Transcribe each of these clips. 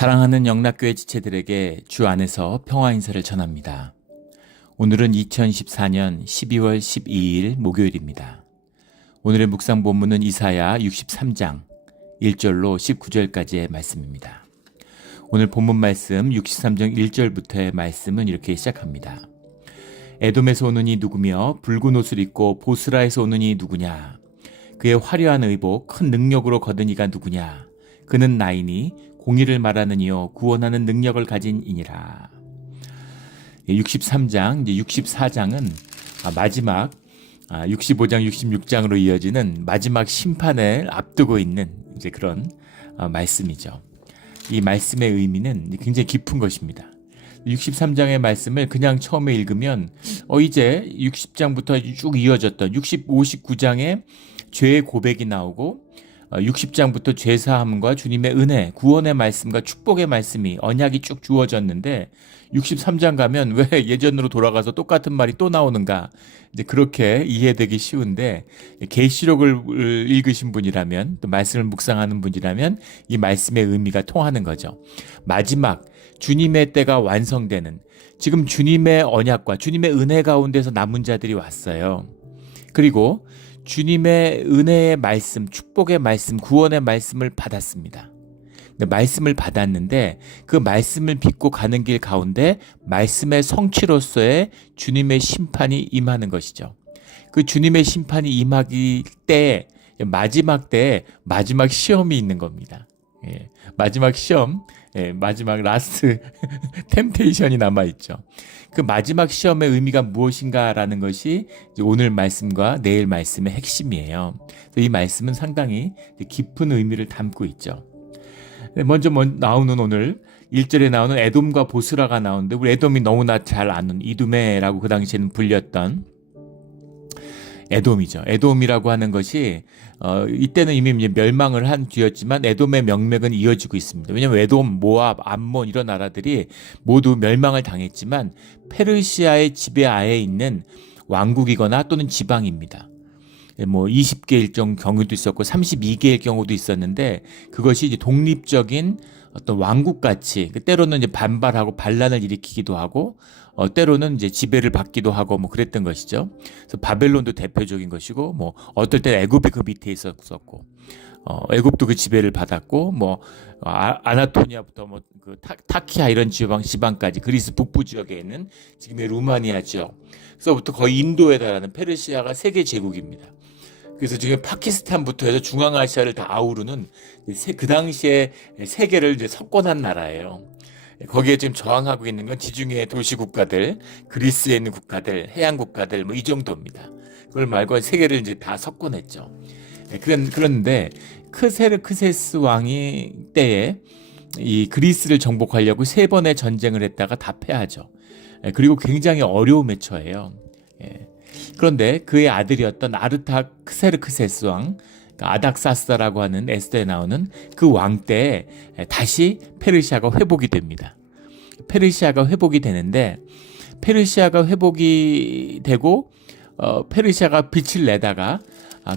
사랑하는 영락교회 지체들에게 주 안에서 평화 인사를 전합니다. 오늘은 2014년 12월 12일 목요일입니다. 오늘의 묵상 본문은 이사야 63장 1절로 19절까지의 말씀입니다. 오늘 본문 말씀 63장 1절부터의 말씀은 이렇게 시작합니다. 에돔에서 오는 이 누구며 붉은 옷을 입고 보스라에서 오는 이 누구냐? 그의 화려한 의복 큰 능력으로 거둔 이가 누구냐? 그는 나이니 공의를 말하는 이요 구원하는 능력을 가진 이니라. 63장, 이제 64장은 마지막 65장, 66장으로 이어지는 마지막 심판을 앞두고 있는 이제 그런 말씀이죠. 이 말씀의 의미는 굉장히 깊은 것입니다. 63장의 말씀을 그냥 처음에 읽으면 이제 60장부터 쭉 이어졌던 59장의 죄의 고백이 나오고 60장부터 죄사함과 주님의 은혜, 구원의 말씀과 축복의 말씀이 언약이 쭉 주어졌는데 63장 가면 왜 예전으로 돌아가서 똑같은 말이 또 나오는가? 이제 그렇게 이해되기 쉬운데 계시록을 읽으신 분이라면 또 말씀을 묵상하는 분이라면 이 말씀의 의미가 통하는 거죠. 마지막 주님의 때가 완성되는 지금 주님의 언약과 주님의 은혜 가운데서 남은 자들이 왔어요. 그리고 주님의 은혜의 말씀, 축복의 말씀, 구원의 말씀을 받았습니다. 말씀을 받았는데 그 말씀을 빚고 가는 길 가운데 말씀의 성취로서의 주님의 심판이 임하는 것이죠. 그 주님의 심판이 임하기 때에 마지막 시험이 있는 겁니다. 마지막 시험, 마지막 라스트 템테이션이 남아있죠. 그 마지막 시험의 의미가 무엇인가라는 것이 오늘 말씀과 내일 말씀의 핵심이에요. 이 말씀은 상당히 깊은 의미를 담고 있죠. 먼저 나오는 오늘 1절에 나오는 에돔과 보스라가 나오는데 우리 에돔이 너무나 잘 아는 이두메라고 그 당시에는 불렸던 에돔이죠. 에돔이라고 하는 것이 이때는 이미 이제 멸망을 한 뒤였지만 에돔의 명맥은 이어지고 있습니다. 왜냐하면 에돔, 모압, 암몬 이런 나라들이 모두 멸망을 당했지만 페르시아의 지배하에 있는 왕국이거나 또는 지방입니다. 20개일 경우도 있었고 32개일 경우도 있었는데 그것이 이제 독립적인 어떤 왕국같이 때로는 이제 반발하고 반란을 일으키기도 하고 때로는 이제 지배를 받기도 하고 그랬던 것이죠. 그래서 바벨론도 대표적인 것이고 어떨 때 애굽이 그 밑에 있었고 애굽도 그 지배를 받았고 아나토니아부터 그 타키아 이런 지방까지 그리스 북부 지역에 있는 지금의 루마니아 지역 그래서부터 거의 인도에 달하는 페르시아가 세계 제국입니다. 그래서 지금 파키스탄부터 해서 중앙아시아를 다 아우르는 그 당시에 세계를 이제 석권한 나라예요. 거기에 지금 저항하고 있는 건 지중해 도시 국가들, 그리스에 있는 국가들, 해양 국가들 이 정도입니다. 그걸 말고 세계를 이제 다 석권했죠. 그런데 크세르크세스 왕이 때에 이 그리스를 정복하려고 3번의 전쟁을 했다가 다 패하죠. 그리고 굉장히 어려움에 처해요. 그런데 그의 아들이었던 아르타크세르크세스 왕, 아닥사스다라고 하는 에스더에 나오는 그 왕 때에 다시 페르시아가 회복이 됩니다. 페르시아가 회복이 되는데 페르시아가 회복이 되고 페르시아가 빛을 내다가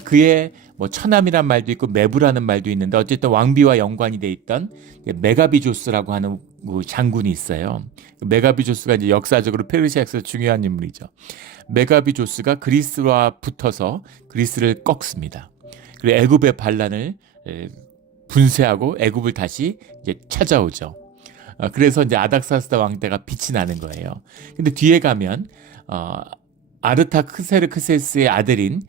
그의 처남이란 말도 있고 메부라는 말도 있는데 어쨌든 왕비와 연관이 돼 있던 메가비조스라고 하는 장군이 있어요. 메가비조스가 이제 역사적으로 페르시아에서 중요한 인물이죠. 메가비조스가 그리스와 붙어서 그리스를 꺾습니다. 그리고 애굽의 반란을 분쇄하고 애굽을 다시 이제 찾아오죠. 그래서 이제 아닥사스다 왕 때가 빛이 나는 거예요. 근데 뒤에 가면 아르타크세르크세스의 아들인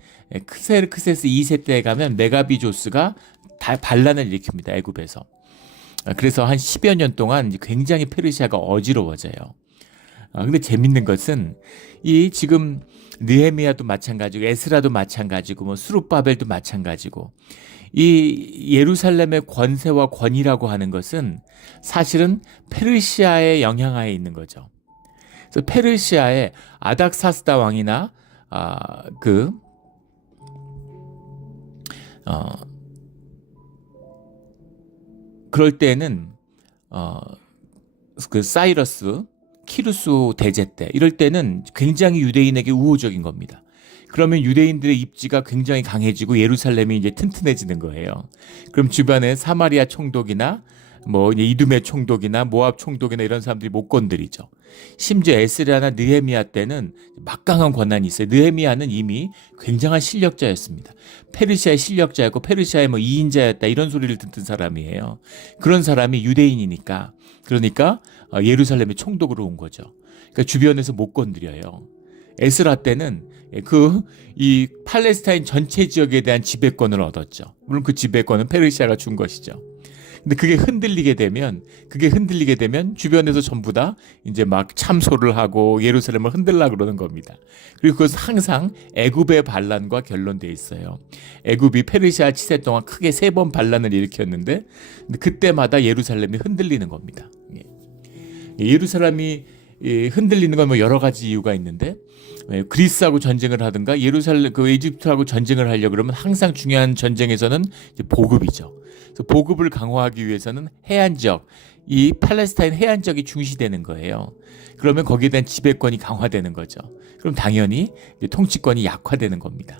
크세르크세스 2세 때에 가면 메가비조스가 다 반란을 일으킵니다. 애굽에서. 그래서 한 10여 년 동안 굉장히 페르시아가 어지러워져요. 근데 재밌는 것은 이 지금 느헤미야도 마찬가지고 에스라도 마찬가지고 수룹바벨도 마찬가지고 이 예루살렘의 권세와 권위라고 하는 것은 사실은 페르시아의 영향하에 있는 거죠. 그래서 페르시아의 아닥사스다 왕이나 그럴 때는 그 사이러스 키루스 대제 때 이럴 때는 굉장히 유대인에게 우호적인 겁니다. 그러면 유대인들의 입지가 굉장히 강해지고 예루살렘이 이제 튼튼해지는 거예요. 그럼 주변에 사마리아 총독이나 뭐 이제 이두메 총독이나 모압 총독이나 이런 사람들이 못 건드리죠. 심지어 에스라나 느헤미야 때는 막강한 권한이 있어요. 느헤미야는 이미 굉장한 실력자였습니다. 페르시아의 실력자였고 페르시아의 뭐 2인자였다 이런 소리를 듣던 사람이에요. 그런 사람이 유대인이니까 그러니까 예루살렘의 총독으로 온 거죠. 그러니까 주변에서 못 건드려요. 에스라 때는 이 팔레스타인 전체 지역에 대한 지배권을 얻었죠. 물론 그 지배권은 페르시아가 준 것이죠. 근데 그게 흔들리게 되면 주변에서 전부 다 이제 막 참소를 하고 예루살렘을 흔들라 그러는 겁니다. 그리고 그것은 항상 애굽의 반란과 결론돼 있어요. 애굽이 페르시아 치세 동안 크게 3번 반란을 일으켰는데 그때마다 예루살렘이 흔들리는 겁니다. 예루살렘이 흔들리는 건 뭐 여러 가지 이유가 있는데 그리스하고 전쟁을 하든가 예루살렘 이집트하고 전쟁을 하려 그러면 항상 중요한 전쟁에서는 이제 보급이죠. 그래서 보급을 강화하기 위해서는 해안 지역, 이 팔레스타인 해안 지역이 중시되는 거예요. 그러면 거기에 대한 지배권이 강화되는 거죠. 그럼 당연히 이제 통치권이 약화되는 겁니다.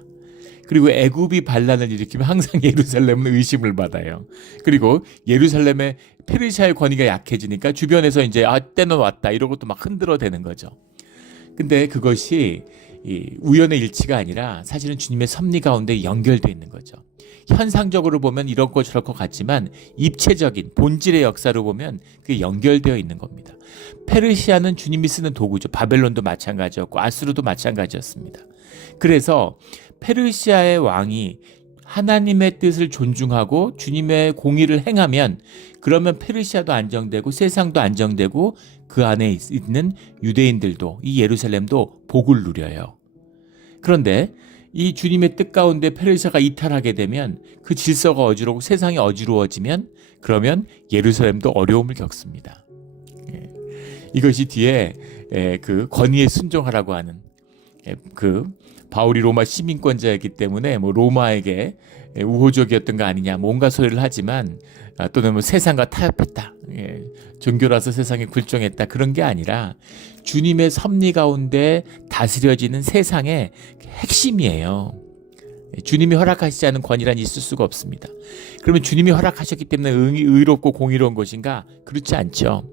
그리고 애굽이 반란을 일으키면 항상 예루살렘은 의심을 받아요. 그리고 예루살렘의 페르시아의 권위가 약해지니까 주변에서 이제 때는 왔다 이러고 또 막 흔들어대는 거죠. 근데 그것이 우연의 일치가 아니라 사실은 주님의 섭리 가운데 연결되어 있는 거죠. 현상적으로 보면 이런 거 저럴 것 같지만 입체적인 본질의 역사로 보면 그게 연결되어 있는 겁니다. 페르시아는 주님이 쓰는 도구죠. 바벨론도 마찬가지였고 아수르도 마찬가지였습니다. 그래서 페르시아의 왕이 하나님의 뜻을 존중하고 주님의 공의를 행하면 그러면 페르시아도 안정되고 세상도 안정되고 그 안에 있는 유대인들도 이 예루살렘도 복을 누려요. 그런데 이 주님의 뜻 가운데 페르시아가 이탈하게 되면 그 질서가 어지럽고 세상이 어지러워지면 그러면 예루살렘도 어려움을 겪습니다. 이것이 뒤에 그 권위에 순종하라고 하는 그 바울이 로마 시민권자였기 때문에 뭐 로마에게 우호적이었던 거 아니냐 뭔가 소리를 하지만 또는 뭐 세상과 타협했다, 종교라서 세상에 굴종했다 그런 게 아니라 주님의 섭리 가운데 다스려지는 세상의 핵심이에요. 주님이 허락하시지 않은 권위란 있을 수가 없습니다. 그러면 주님이 허락하셨기 때문에 의롭고 공의로운 것인가? 그렇지 않죠.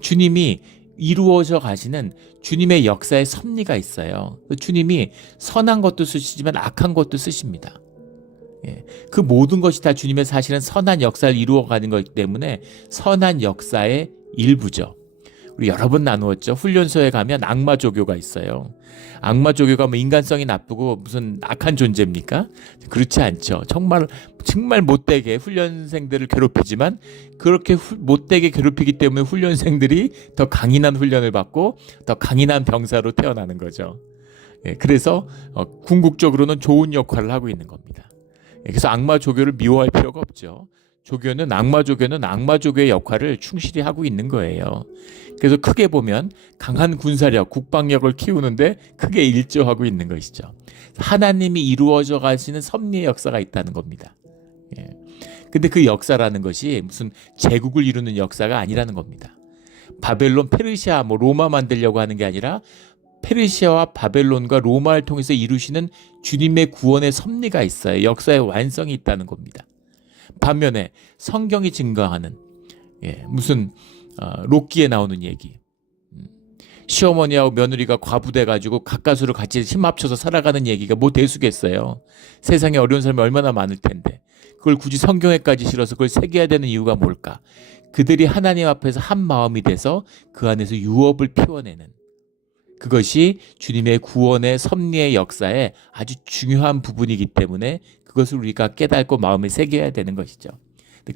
주님이 이루어져 가시는 주님의 역사의 섭리가 있어요. 주님이 선한 것도 쓰시지만 악한 것도 쓰십니다. 그 모든 것이 다 주님의 사실은 선한 역사를 이루어가는 것이기 때문에 선한 역사의 일부죠. 우리 여러 번 나누었죠. 훈련소에 가면 악마 조교가 있어요. 악마 조교가 뭐 인간성이 나쁘고 무슨 악한 존재입니까? 그렇지 않죠. 정말 못되게 훈련생들을 괴롭히지만 그렇게 못되게 괴롭히기 때문에 훈련생들이 더 강인한 훈련을 받고 더 강인한 병사로 태어나는 거죠. 그래서 궁극적으로는 좋은 역할을 하고 있는 겁니다. 그래서 악마 조교를 미워할 필요가 없죠. 악마 조교의 역할을 충실히 하고 있는 거예요. 그래서 크게 보면 강한 군사력, 국방력을 키우는데 크게 일조하고 있는 것이죠. 하나님이 이루어져 가시는 섭리의 역사가 있다는 겁니다. 근데 그 역사라는 것이 무슨 제국을 이루는 역사가 아니라는 겁니다. 바벨론, 페르시아, 로마 만들려고 하는 게 아니라 페르시아와 바벨론과 로마를 통해서 이루시는 주님의 구원의 섭리가 있어요. 역사의 완성이 있다는 겁니다. 반면에 성경이 증거하는 무슨 록기에 나오는 얘기, 시어머니하고 며느리가 과부돼가지고 가까스로 같이 힘 합쳐서 살아가는 얘기가 뭐 대수겠어요. 세상에 어려운 사람이 얼마나 많을 텐데 그걸 굳이 성경에까지 실어서 그걸 새겨야 되는 이유가 뭘까? 그들이 하나님 앞에서 한 마음이 돼서 그 안에서 유업을 피워내는 그것이 주님의 구원의 섭리의 역사에 아주 중요한 부분이기 때문에 그것을 우리가 깨닫고 마음에 새겨야 되는 것이죠.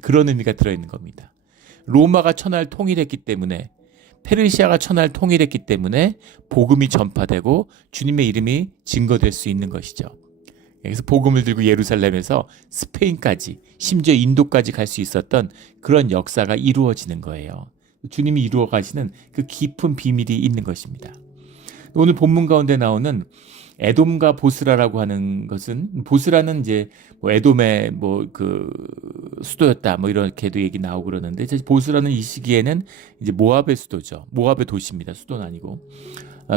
그런 의미가 들어있는 겁니다. 로마가 천하를 통일했기 때문에 페르시아가 천하를 통일했기 때문에 복음이 전파되고 주님의 이름이 증거될 수 있는 것이죠. 그래서 복음을 들고 예루살렘에서 스페인까지 심지어 인도까지 갈 수 있었던 그런 역사가 이루어지는 거예요. 주님이 이루어 가시는 그 깊은 비밀이 있는 것입니다. 오늘 본문 가운데 나오는 에돔과 보스라라고 하는 것은 보스라는 이제 에돔의 그 수도였다 이렇게도 얘기 나오고 그러는데 보스라는 이 시기에는 이제 모압의 수도죠. 모압의 도시입니다. 수도는 아니고.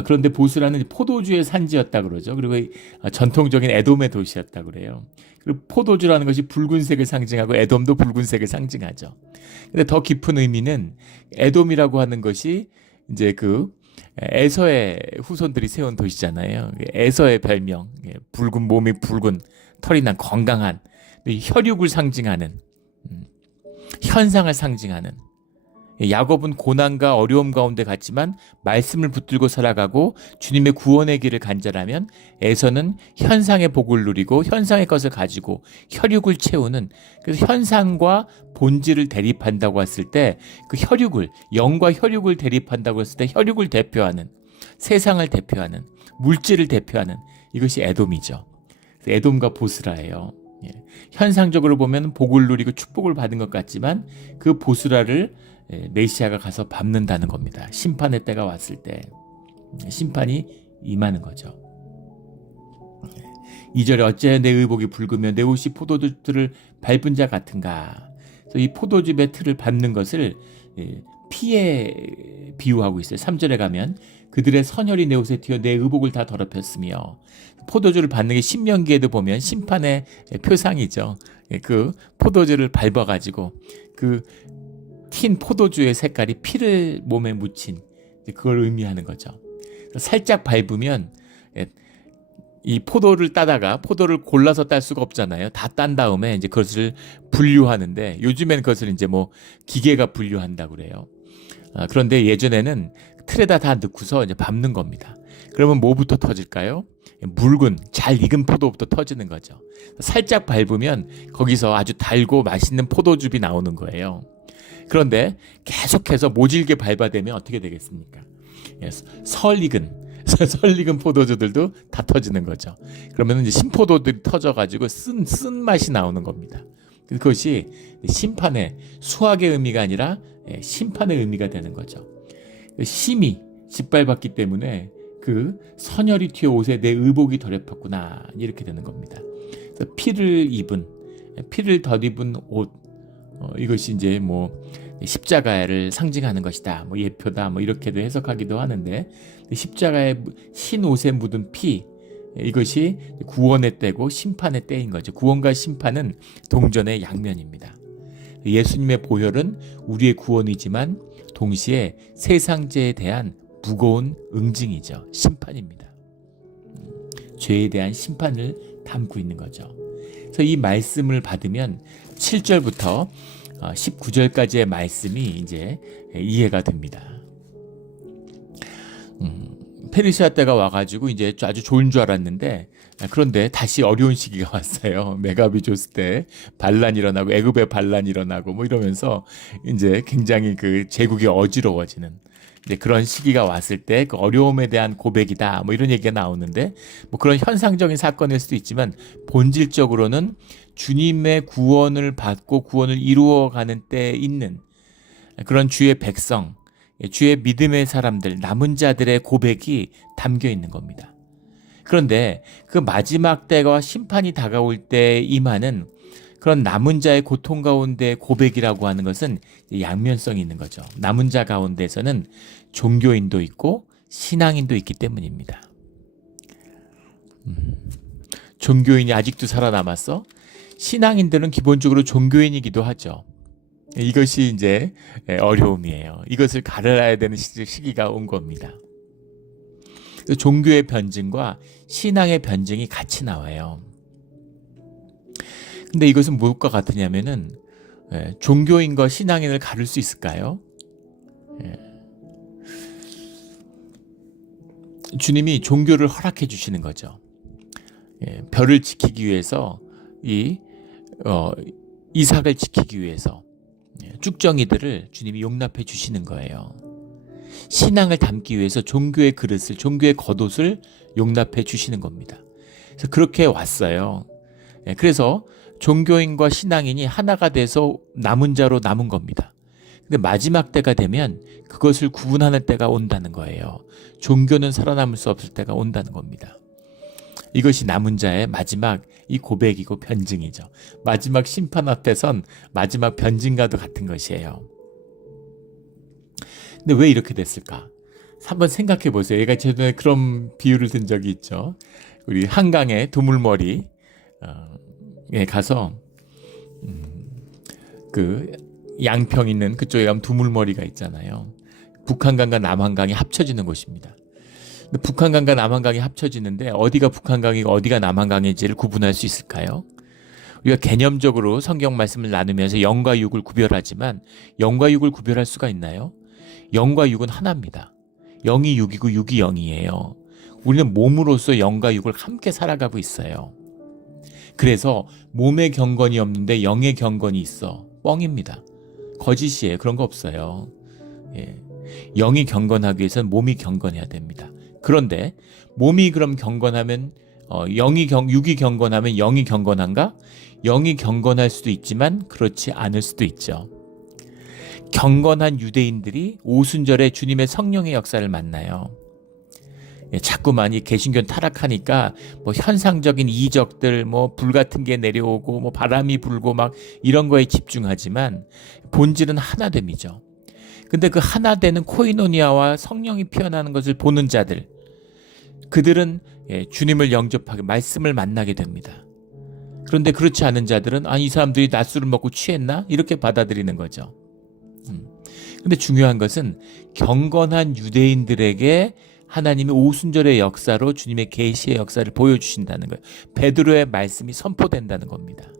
그런데 보스라는 포도주의 산지였다 그러죠. 그리고 전통적인 에돔의 도시였다 그래요. 그리고 포도주라는 것이 붉은색을 상징하고 에돔도 붉은색을 상징하죠. 근데 더 깊은 의미는 에돔이라고 하는 것이 이제 그 에서의 후손들이 세운 도시잖아요. 에서의 별명, 붉은 몸이 붉은 털이 난 건강한 혈육을 상징하는 현상을 상징하는 야곱은 고난과 어려움 가운데 갔지만 말씀을 붙들고 살아가고 주님의 구원의 길을 간절하면 에서는 현상의 복을 누리고 현상의 것을 가지고 혈육을 채우는 그래서 현상과 본질을 대립한다고 했을 때 그 혈육을 영과 혈육을 대립한다고 했을 때 혈육을 대표하는 세상을 대표하는 물질을 대표하는 이것이 에돔이죠. 에돔과 보스라예요. 현상적으로 보면 복을 누리고 축복을 받은 것 같지만 그 보스라를 메시아가 가서 밟는다는 겁니다. 심판의 때가 왔을 때 심판이 임하는 거죠. 2절에 어찌하여 내 의복이 붉으며 내 옷이 포도주를 밟은 자 같은가. 그래서 이 포도즙의 틀을 밟는 것을 피에 비유하고 있어요. 3절에 가면 그들의 선혈이 내 옷에 튀어 내 의복을 다 더럽혔으며 포도주를 밟는 게 신명기에도 보면 심판의 표상이죠. 그 포도주를 밟아가지고 그 튄 포도주의 색깔이 피를 몸에 묻힌 그걸 의미하는 거죠. 살짝 밟으면 이 포도를 따다가 포도를 골라서 딸 수가 없잖아요. 다 딴 다음에 이제 그것을 분류하는데 요즘엔 그것을 이제 뭐 기계가 분류한다고 그래요. 그런데 예전에는 틀에다 다 넣고서 이제 밟는 겁니다. 그러면 뭐부터 터질까요? 묽은 잘 익은 포도부터 터지는 거죠. 살짝 밟으면 거기서 아주 달고 맛있는 포도즙이 나오는 거예요. 그런데 계속해서 모질게 밟아대면 어떻게 되겠습니까? 설 익은 포도주들도 다 터지는 거죠. 그러면 이제 신포도들이 터져가지고 쓴 맛이 나오는 겁니다. 그것이 심판의 수학의 의미가 아니라 심판의 의미가 되는 거죠. 심히 짓밟았기 때문에 그 선혈이 튀어 옷에 내 의복이 더럽혔구나 이렇게 되는 겁니다. 그래서 피를 덧입은 옷 이것이 이제 뭐 십자가를 상징하는 것이다, 뭐 예표다, 뭐 이렇게도 해석하기도 하는데 십자가의 흰 옷에 묻은 피 이것이 구원의 때고 심판의 때인 거죠. 구원과 심판은 동전의 양면입니다. 예수님의 보혈은 우리의 구원이지만 동시에 세상죄에 대한 무거운 응징이죠. 심판입니다. 죄에 대한 심판을 담고 있는 거죠. 그래서 이 말씀을 받으면 7절부터 19절까지의 말씀이 이제 이해가 됩니다. 페르시아 때가 와가지고 이제 아주 좋은 줄 알았는데 그런데 다시 어려운 시기가 왔어요. 메가비 조스 때 반란이 일어나고 애굽에 반란이 일어나고 뭐 이러면서 이제 굉장히 그 제국이 어지러워지는 이제 그런 시기가 왔을 때 그 어려움에 대한 고백이다 뭐 이런 얘기가 나오는데 뭐 그런 현상적인 사건일 수도 있지만 본질적으로는 주님의 구원을 받고 구원을 이루어가는 때에 있는 그런 주의 백성, 주의 믿음의 사람들, 남은 자들의 고백이 담겨 있는 겁니다. 그런데 그 마지막 때와 심판이 다가올 때 임하는 그런 남은 자의 고통 가운데 고백이라고 하는 것은 양면성이 있는 거죠. 남은 자 가운데서는 종교인도 있고 신앙인도 있기 때문입니다. 종교인이 아직도 살아남았어? 신앙인들은 기본적으로 종교인이기도 하죠. 이것이 이제 어려움이에요. 이것을 가려야 되는 시기가 온 겁니다. 종교의 변증과 신앙의 변증이 같이 나와요. 근데 이것은 무엇과 같으냐면은 종교인과 신앙인을 가릴 수 있을까요? 주님이 종교를 허락해 주시는 거죠. 별을 지키기 위해서 이삭을 지키기 위해서 쭉정이들을 주님이 용납해 주시는 거예요. 신앙을 담기 위해서 종교의 그릇을, 종교의 겉옷을 용납해 주시는 겁니다. 그래서 그렇게 왔어요. 그래서 종교인과 신앙인이 하나가 돼서 남은 자로 남은 겁니다. 근데 마지막 때가 되면 그것을 구분하는 때가 온다는 거예요. 종교는 살아남을 수 없을 때가 온다는 겁니다. 이것이 남은 자의 마지막 이 고백이고 변증이죠. 마지막 심판 앞에선 마지막 변증과도 같은 것이에요. 근데 왜 이렇게 됐을까? 한번 생각해 보세요. 얘가 전에 그런 비유를 든 적이 있죠. 우리 한강에 두물머리 가서 그 양평 있는 그쪽에 가면 두물머리가 있잖아요. 북한강과 남한강이 합쳐지는 곳입니다. 근데 북한강과 남한강이 합쳐지는데 어디가 북한강이고 어디가 남한강인지를 구분할 수 있을까요? 우리가 개념적으로 성경 말씀을 나누면서 0과 6을 구별하지만 0과 6을 구별할 수가 있나요? 0과 6은 하나입니다. 0이 6이고 6이 0이에요. 우리는 몸으로서 0과 6을 함께 살아가고 있어요. 그래서 몸에 경건이 없는데 영의 경건이 있어. 뻥입니다. 거짓이에요. 그런 거 없어요. 영이 경건하기 위해서는 몸이 경건해야 됩니다. 그런데 몸이 그럼 경건하면 6이 경건하면 0이 경건한가? 0이 경건할 수도 있지만 그렇지 않을 수도 있죠. 경건한 유대인들이 오순절에 주님의 성령의 역사를 만나요. 자꾸만 이 개신교 타락하니까 뭐 현상적인 이적들, 뭐 불 같은 게 내려오고 뭐 바람이 불고 막 이런 거에 집중하지만 본질은 하나됨이죠. 근데 그 하나되는 코이노니아와 성령이 피어나는 것을 보는 자들, 그들은 주님을 영접하게 말씀을 만나게 됩니다. 그런데 그렇지 않은 자들은 이 사람들이 낮술을 먹고 취했나? 이렇게 받아들이는 거죠. 근데 중요한 것은 경건한 유대인들에게 하나님이 오순절의 역사로 주님의 계시의 역사를 보여주신다는 거예요. 베드로의 말씀이 선포된다는 겁니다.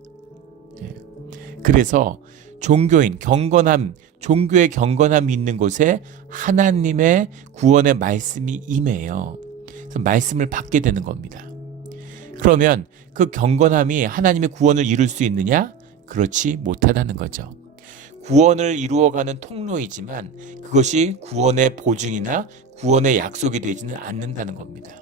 그래서 종교인, 경건함, 종교의 경건함이 있는 곳에 하나님의 구원의 말씀이 임해요. 그래서 말씀을 받게 되는 겁니다. 그러면 그 경건함이 하나님의 구원을 이룰 수 있느냐? 그렇지 못하다는 거죠. 구원을 이루어가는 통로이지만 그것이 구원의 보증이나 구원의 약속이 되지는 않는다는 겁니다.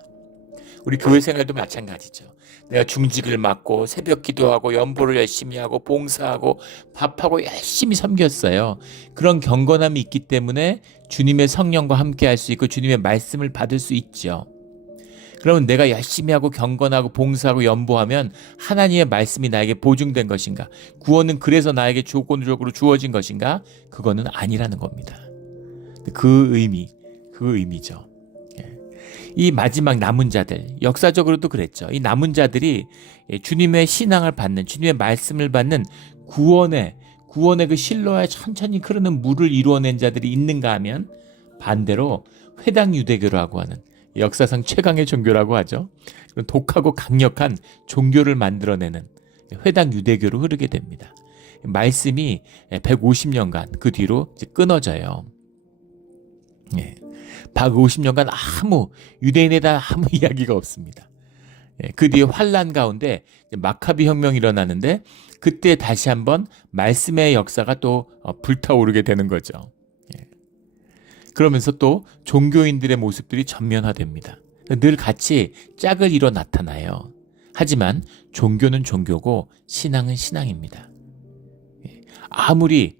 우리 교회 생활도 마찬가지죠. 내가 중직을 맡고 새벽 기도하고 연보를 열심히 하고 봉사하고 밥하고 열심히 섬겼어요. 그런 경건함이 있기 때문에 주님의 성령과 함께 할 수 있고 주님의 말씀을 받을 수 있죠. 그러면 내가 열심히 하고 경건하고 봉사하고 연보하면 하나님의 말씀이 나에게 보증된 것인가? 구원은 그래서 나에게 조건적으로 주어진 것인가? 그거는 아니라는 겁니다. 그 의미죠. 이 마지막 남은 자들, 역사적으로도 그랬죠. 이 남은 자들이 주님의 신앙을 받는, 주님의 말씀을 받는 구원의 그 실로에 천천히 흐르는 물을 이루어낸 자들이 있는가 하면 반대로 회당 유대교라고 하는 역사상 최강의 종교라고 하죠. 독하고 강력한 종교를 만들어내는 회당 유대교로 흐르게 됩니다. 말씀이 150년간 그 뒤로 끊어져요. 150년간 유대인에 대한 아무 이야기가 없습니다. 그 뒤에 환란 가운데 마카비 혁명이 일어나는데 그때 다시 한번 말씀의 역사가 또 불타오르게 되는 거죠. 그러면서 또 종교인들의 모습들이 전면화됩니다. 늘 같이 짝을 이뤄 나타나요. 하지만 종교는 종교고 신앙은 신앙입니다. 아무리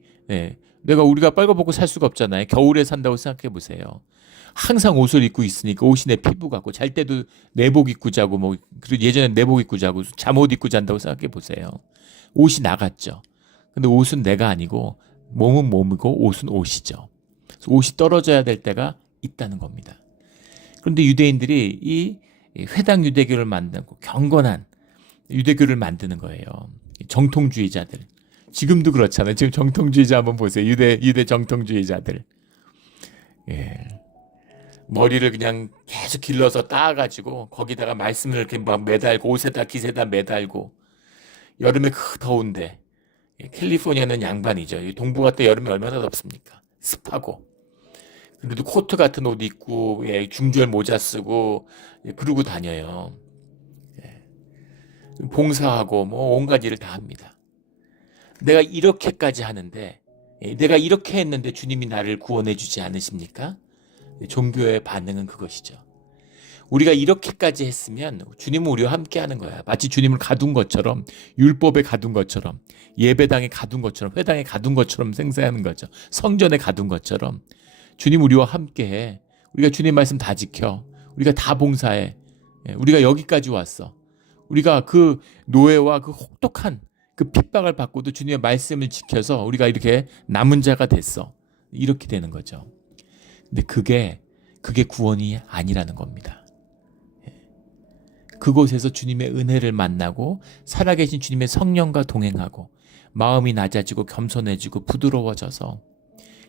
우리가 빨가벗고 살 수가 없잖아요. 겨울에 산다고 생각해 보세요. 항상 옷을 입고 있으니까 옷이 내 피부 같고 잘 때도 내복 입고 자고 그리고 예전에 내복 입고 자고 잠옷 입고 잔다고 생각해 보세요. 옷이 나갔죠. 근데 옷은 내가 아니고 몸은 몸이고 옷은 옷이죠. 옷이 떨어져야 될 때가 있다는 겁니다. 그런데 유대인들이 이 회당 유대교를 만들고 경건한 유대교를 만드는 거예요. 정통주의자들. 지금도 그렇잖아요. 지금 정통주의자 한번 보세요. 유대 정통주의자들. 머리를 그냥 계속 길러서 따가지고 거기다가 말씀을 이렇게 막 매달고 옷에다 기세다 매달고 여름에 더운데 캘리포니아는 양반이죠. 동부 같은 여름에 얼마나 덥습니까? 습하고. 그래도 코트 같은 옷 입고 중절 모자 쓰고 그러고 다녀요. 봉사하고 온갖 일을 다 합니다. 내가 이렇게까지 하는데 내가 이렇게 했는데 주님이 나를 구원해 주지 않으십니까? 종교의 반응은 그것이죠. 우리가 이렇게까지 했으면 주님은 우리와 함께 하는 거야. 마치 주님을 가둔 것처럼, 율법에 가둔 것처럼, 예배당에 가둔 것처럼, 회당에 가둔 것처럼 생사하는 거죠. 성전에 가둔 것처럼 주님 우리와 함께해. 우리가 주님 말씀 다 지켜. 우리가 다 봉사해. 우리가 여기까지 왔어. 우리가 그 노예와 그 혹독한 그 핍박을 받고도 주님의 말씀을 지켜서 우리가 이렇게 남은 자가 됐어. 이렇게 되는 거죠. 근데 그게 구원이 아니라는 겁니다. 그곳에서 주님의 은혜를 만나고 살아계신 주님의 성령과 동행하고 마음이 낮아지고 겸손해지고 부드러워져서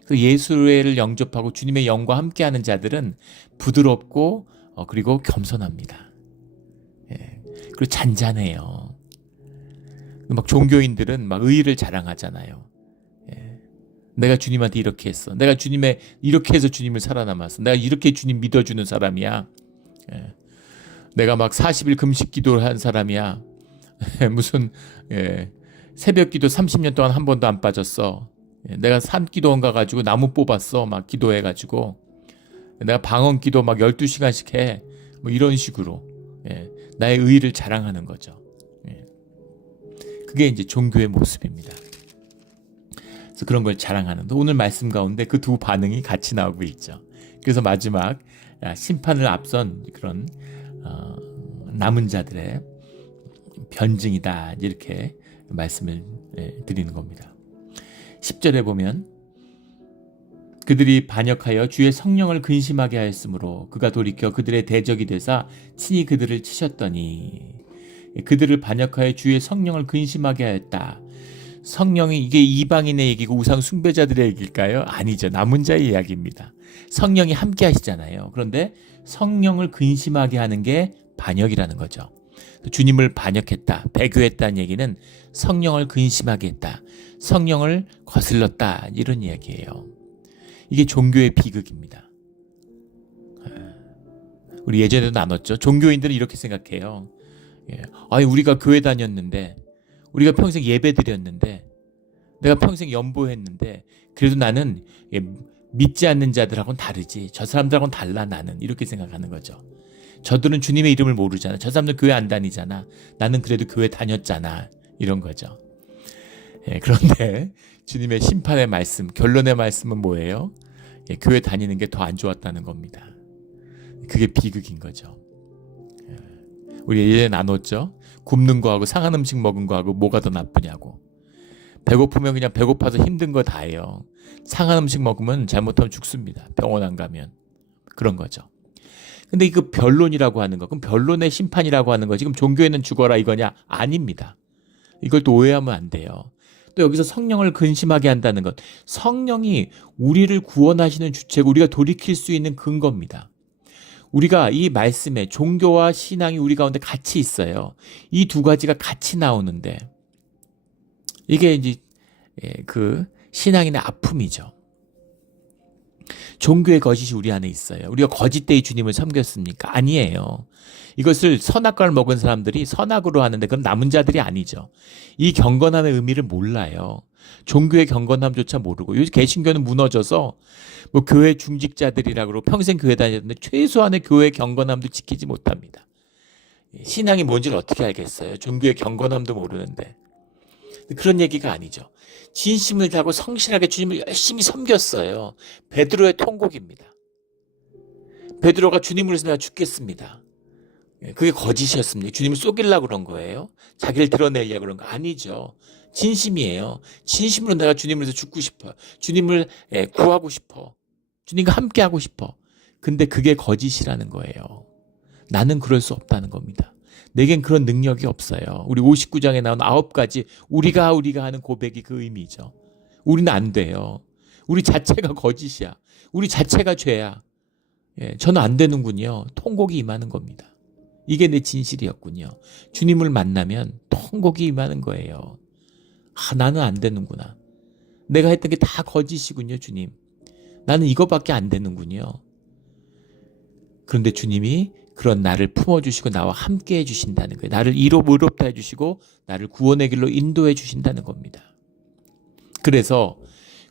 그 예수를 영접하고 주님의 영과 함께하는 자들은 부드럽고 그리고 겸손합니다. 예. 그리고 잔잔해요. 막 종교인들은 막 의의를 자랑하잖아요. 예. 내가 주님한테 이렇게 했어. 내가 이렇게 해서 주님을 살아남았어. 내가 이렇게 주님 믿어주는 사람이야. 예. 내가 막 40일 금식 기도를 한 사람이야. 무슨 새벽 기도 30년 동안 한 번도 안 빠졌어. 내가 산기도원 가가지고 나무 뽑았어. 막 기도해가지고 내가 방언 기도 막 12시간씩 해. 뭐 이런 식으로 나의 의의를 자랑하는 거죠. 그게 이제 종교의 모습입니다. 그래서 그런 걸 자랑하는데 오늘 말씀 가운데 그 두 반응이 같이 나오고 있죠. 그래서 마지막 심판을 앞선 그런 남은 자들의 변증이다 이렇게 말씀을 드리는 겁니다. 10절에 보면 그들이 반역하여 주의 성령을 근심하게 하였으므로 그가 돌이켜 그들의 대적이 되사 친히 그들을 치셨더니 그들을 반역하여 주의 성령을 근심하게 하였다. 성령이 이게 이방인의 얘기고 우상 숭배자들의 얘기일까요? 아니죠. 남은 자의 이야기입니다. 성령이 함께 하시잖아요. 그런데 성령을 근심하게 하는 게 반역이라는 거죠. 주님을 반역했다, 배교했다는 얘기는 성령을 근심하게 했다, 성령을 거슬렀다 이런 이야기예요. 이게 종교의 비극입니다. 우리 예전에도 나눴죠. 종교인들은 이렇게 생각해요. 아니 우리가 교회 다녔는데 우리가 평생 예배 드렸는데 내가 평생 연보했는데 그래도 나는 믿지 않는 자들하고는 다르지. 저 사람들하고는 달라 나는. 이렇게 생각하는 거죠. 저들은 주님의 이름을 모르잖아. 저 사람들 교회 안 다니잖아. 나는 그래도 교회 다녔잖아. 이런 거죠. 그런데 주님의 심판의 말씀, 결론의 말씀은 뭐예요? 교회 다니는 게 더 안 좋았다는 겁니다. 그게 비극인 거죠. 우리 예전에 나눴죠. 굶는 거하고 상한 음식 먹은 거하고 뭐가 더 나쁘냐고. 배고프면 그냥 배고파서 힘든 거 다예요. 상한 음식 먹으면 잘못하면 죽습니다. 병원 안 가면. 그런 거죠. 근데 이거 변론이라고 하는 거, 그럼 변론의 심판이라고 하는 거 지금 종교에는 죽어라 이거냐? 아닙니다. 이걸 또 오해하면 안 돼요. 또 여기서 성령을 근심하게 한다는 것, 성령이 우리를 구원하시는 주체고 우리가 돌이킬 수 있는 근거입니다. 우리가 이 말씀에 종교와 신앙이 우리 가운데 같이 있어요. 이 두 가지가 같이 나오는데 이게 이제 그 신앙인의 아픔이죠. 종교의 거짓이 우리 안에 있어요. 우리가 거짓되이 주님을 섬겼습니까? 아니에요. 이것을 선악과를 먹은 사람들이 선악으로 하는데 그건 남은 자들이 아니죠. 이 경건함의 의미를 몰라요. 종교의 경건함조차 모르고 요즘 개신교는 무너져서 뭐 교회 중직자들이라고 그러고 평생 교회 다녔는데 최소한의 교회 경건함도 지키지 못합니다. 신앙이 뭔지를 어떻게 알겠어요? 종교의 경건함도 모르는데. 그런 얘기가 아니죠. 진심을 다하고 성실하게 주님을 열심히 섬겼어요. 베드로의 통곡입니다. 베드로가 주님을 위해서 내가 죽겠습니다. 그게 거짓이었습니다. 주님을 속이려고 그런 거예요? 자기를 드러내려고 그런 거 아니죠. 진심이에요. 진심으로 내가 주님을 위해서 죽고 싶어요. 주님을 구하고 싶어. 주님과 함께 하고 싶어. 근데 그게 거짓이라는 거예요. 나는 그럴 수 없다는 겁니다. 내겐 그런 능력이 없어요. 우리 59장에 나온 9가지 우리가 하는 고백이 그 의미죠. 우리는 안 돼요. 우리 자체가 거짓이야. 우리 자체가 죄야. 저는 안 되는군요. 통곡이 임하는 겁니다. 이게 내 진실이었군요. 주님을 만나면 통곡이 임하는 거예요. 나는 안 되는구나. 내가 했던 게 다 거짓이군요, 주님. 나는 이거밖에 안 되는군요. 그런데 주님이 그런 나를 품어주시고 나와 함께 해주신다는 거예요. 나를 의롭다 해주시고 나를 구원의 길로 인도해 주신다는 겁니다. 그래서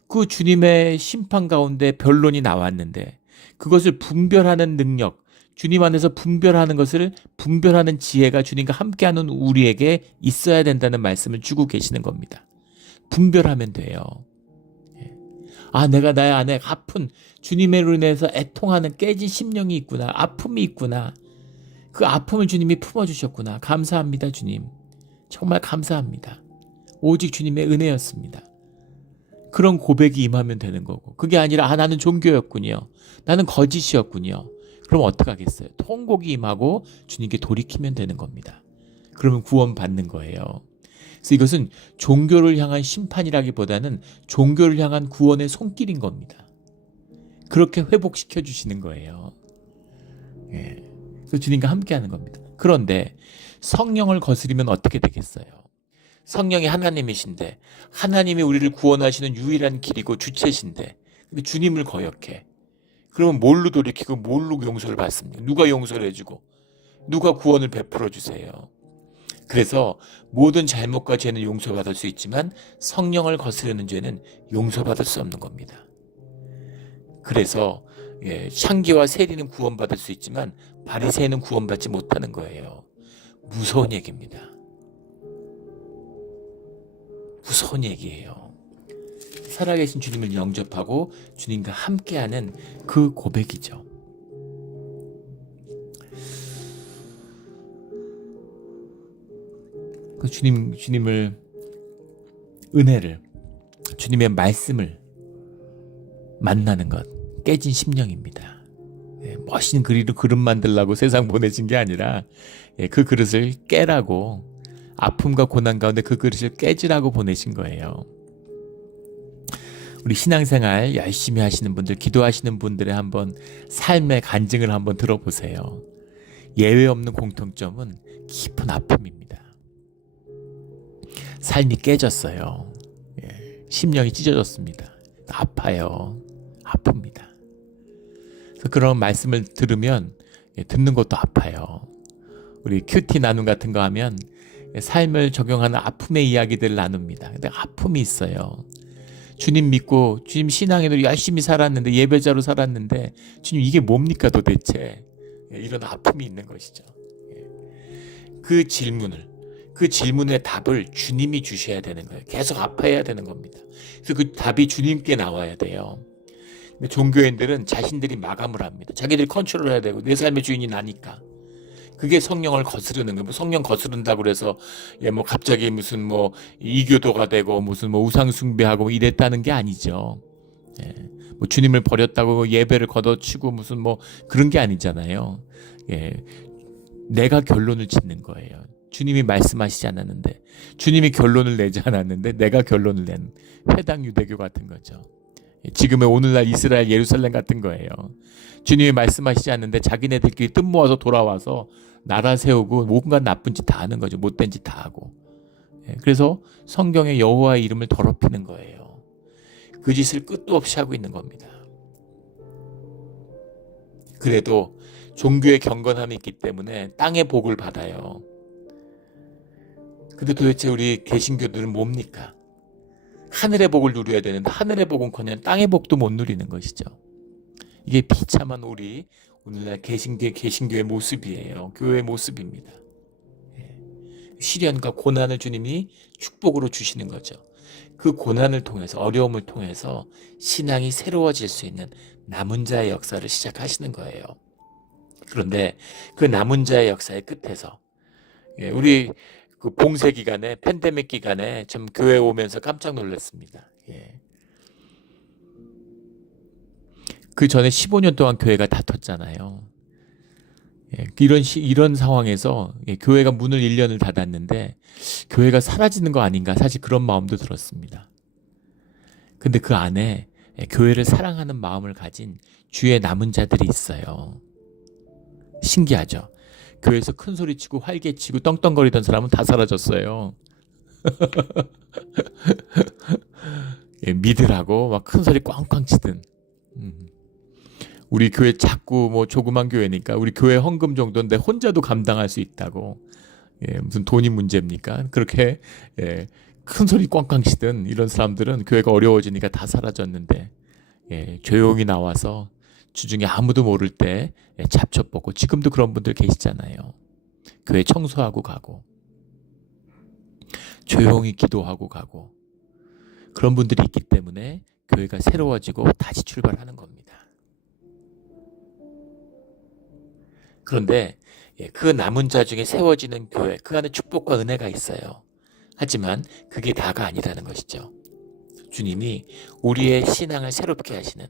그 주님의 심판 가운데 변론이 나왔는데 그것을 분별하는 능력, 주님 안에서 분별하는 것을 분별하는 지혜가 주님과 함께하는 우리에게 있어야 된다는 말씀을 주고 계시는 겁니다. 분별하면 돼요. 내가 나의 안에 아픈 주님으로 인해서 애통하는 깨진 심령이 있구나. 아픔이 있구나. 그 아픔을 주님이 품어주셨구나. 감사합니다, 주님. 정말 감사합니다. 오직 주님의 은혜였습니다. 그런 고백이 임하면 되는 거고. 그게 아니라 나는 종교였군요. 나는 거짓이었군요. 그럼 어떡하겠어요? 통곡이 임하고 주님께 돌이키면 되는 겁니다. 그러면 구원받는 거예요. 그래서 이것은 종교를 향한 심판이라기보다는 종교를 향한 구원의 손길인 겁니다. 그렇게 회복시켜 주시는 거예요. 예. 그래서 주님과 함께하는 겁니다. 그런데 성령을 거스리면 어떻게 되겠어요? 성령이 하나님이신데, 하나님이 우리를 구원하시는 유일한 길이고 주체신데, 근데 주님을 거역해. 그러면 뭘로 돌이키고 뭘로 용서를 받습니까? 누가 용서를 해주고 누가 구원을 베풀어 주세요? 그래서 모든 잘못과 죄는 용서받을 수 있지만 성령을 거스르는 죄는 용서받을 수 없는 겁니다. 그래서 창기와 세리는 구원받을 수 있지만 바리새인은 구원받지 못하는 거예요. 무서운 얘기입니다. 무서운 얘기예요. 살아계신 주님을 영접하고 주님과 함께하는 그 고백이죠. 그 주님을, 은혜를, 주님의 말씀을 만나는 것, 깨진 심령입니다. 멋있는 그릇 만들라고 세상 보내신 게 아니라 그 그릇을 깨라고, 아픔과 고난 가운데 그 그릇을 깨지라고 보내신 거예요. 우리 신앙생활 열심히 하시는 분들, 기도하시는 분들의 한번 삶의 간증을 한번 들어보세요. 예외 없는 공통점은 깊은 아픔입니다. 삶이 깨졌어요. 심령이 찢어졌습니다. 아파요. 아픕니다. 그래서 그런 말씀을 들으면 듣는 것도 아파요. 우리 큐티 나눔 같은 거 하면 삶을 적용하는 아픔의 이야기들을 나눕니다. 근데 아픔이 있어요. 주님 믿고 주님 신앙에도 열심히 살았는데, 예배자로 살았는데 주님 이게 뭡니까 도대체? 이런 아픔이 있는 것이죠. 그 질문의 답을 주님이 주셔야 되는 거예요. 계속 아파해야 되는 겁니다. 그래서 그 답이 주님께 나와야 돼요. 근데 종교인들은 자신들이 마감을 합니다. 자기들이 컨트롤해야 되고 내 삶의 주인이 나니까. 그게 성령을 거스르는 거예요. 성령 거스른다고 그래서 갑자기 무슨 이교도가 되고 무슨 우상 숭배하고 이랬다는 게 아니죠. 주님을 버렸다고 예배를 걷어치고 무슨 그런 게 아니잖아요. 내가 결론을 짓는 거예요. 주님이 말씀하시지 않았는데, 주님이 결론을 내지 않았는데 내가 결론을 낸 회당 유대교 같은 거죠. 지금의 오늘날 이스라엘 예루살렘 같은 거예요. 주님이 말씀하시지 않는데 자기네들끼리 뜻 모아서 돌아와서 나라 세우고 온갖 나쁜 짓 다 하는 거죠. 못된 짓 다 하고. 그래서 성경에 여호와의 이름을 더럽히는 거예요. 그 짓을 끝도 없이 하고 있는 겁니다. 그래도 종교의 경건함이 있기 때문에 땅의 복을 받아요. 근데 도대체 우리 개신교들은 뭡니까? 하늘의 복을 누려야 되는데 하늘의 복은커녕 땅의 복도 못 누리는 것이죠. 이게 비참한 우리 오늘날 개신교의 모습이에요. 교회의 모습입니다. 시련과 고난을 주님이 축복으로 주시는 거죠. 그 고난을 통해서, 어려움을 통해서 신앙이 새로워질 수 있는 남은 자의 역사를 시작하시는 거예요. 그런데 그 남은 자의 역사의 끝에서 우리 그 봉쇄 기간에, 팬데믹 기간에 참 교회 오면서 깜짝 놀랐습니다. 그 전에 15년 동안 교회가 닫혔잖아요. 이런 상황에서 교회가 문을 1년을 닫았는데 교회가 사라지는 거 아닌가, 사실 그런 마음도 들었습니다. 근데 그 안에 교회를 사랑하는 마음을 가진 주의 남은 자들이 있어요. 신기하죠? 교회에서 큰 소리 치고 활개 치고 떵떵거리던 사람은 다 사라졌어요. 믿으라고 막 큰 소리 꽝꽝 치든. 우리 교회 자꾸 조그만 교회니까 우리 교회 헌금 정도인데 혼자도 감당할 수 있다고. 무슨 돈이 문제입니까? 그렇게 큰 소리 꽝꽝 치든 이런 사람들은 교회가 어려워지니까 다 사라졌는데, 조용히 나와서 주중에 아무도 모를 때 잡초 뽑고, 지금도 그런 분들 계시잖아요. 교회 청소하고 가고 조용히 기도하고 가고, 그런 분들이 있기 때문에 교회가 새로워지고 다시 출발하는 겁니다. 그런데 그 남은 자 중에 세워지는 교회, 그 안에 축복과 은혜가 있어요. 하지만 그게 다가 아니라는 것이죠. 주님이 우리의 신앙을 새롭게 하시는,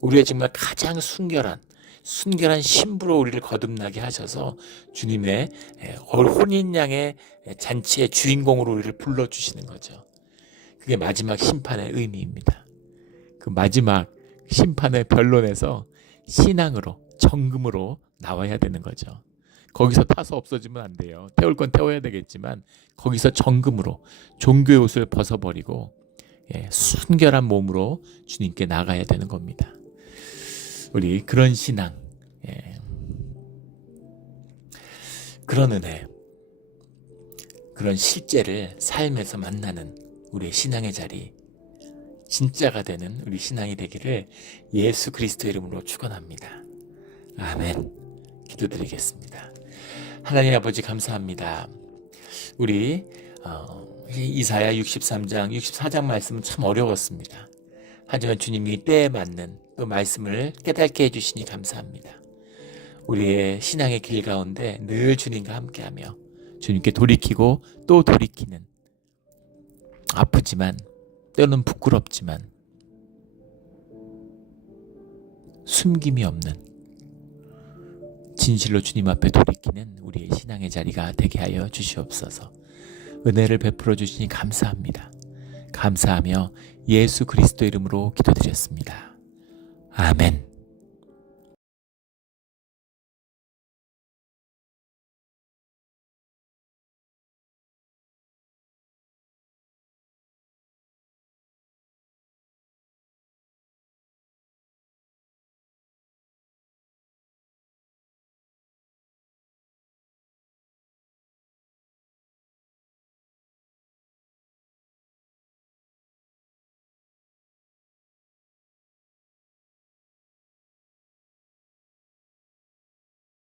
우리의 정말 가장 순결한 순결한 신부로 우리를 거듭나게 하셔서 주님의 혼인양의 잔치의 주인공으로 우리를 불러주시는 거죠. 그게 마지막 심판의 의미입니다. 그 마지막 심판의 변론에서 신앙으로, 정금으로 나와야 되는 거죠. 거기서 타서 없어지면 안 돼요. 태울 건 태워야 되겠지만 거기서 정금으로 종교의 옷을 벗어버리고 순결한 몸으로 주님께 나가야 되는 겁니다. 우리 그런 신앙, 그런 은혜, 그런 실제를 삶에서 만나는 우리의 신앙의 자리, 진짜가 되는 우리 신앙이 되기를 예수 그리스도의 이름으로 축원합니다. 아멘. 기도드리겠습니다. 하나님 아버지 감사합니다. 우리 이사야 63장, 64장 말씀은 참 어려웠습니다. 하지만 주님이 때에 맞는 또 말씀을 깨닫게 해주시니 감사합니다. 우리의 신앙의 길 가운데 늘 주님과 함께하며 주님께 돌이키고 또 돌이키는, 아프지만 때로는 부끄럽지만 숨김이 없는, 진실로 주님 앞에 돌이키는 우리의 신앙의 자리가 되게 하여 주시옵소서. 은혜를 베풀어 주시니 감사합니다. 감사하며 예수 그리스도 이름으로 기도드렸습니다. 아멘.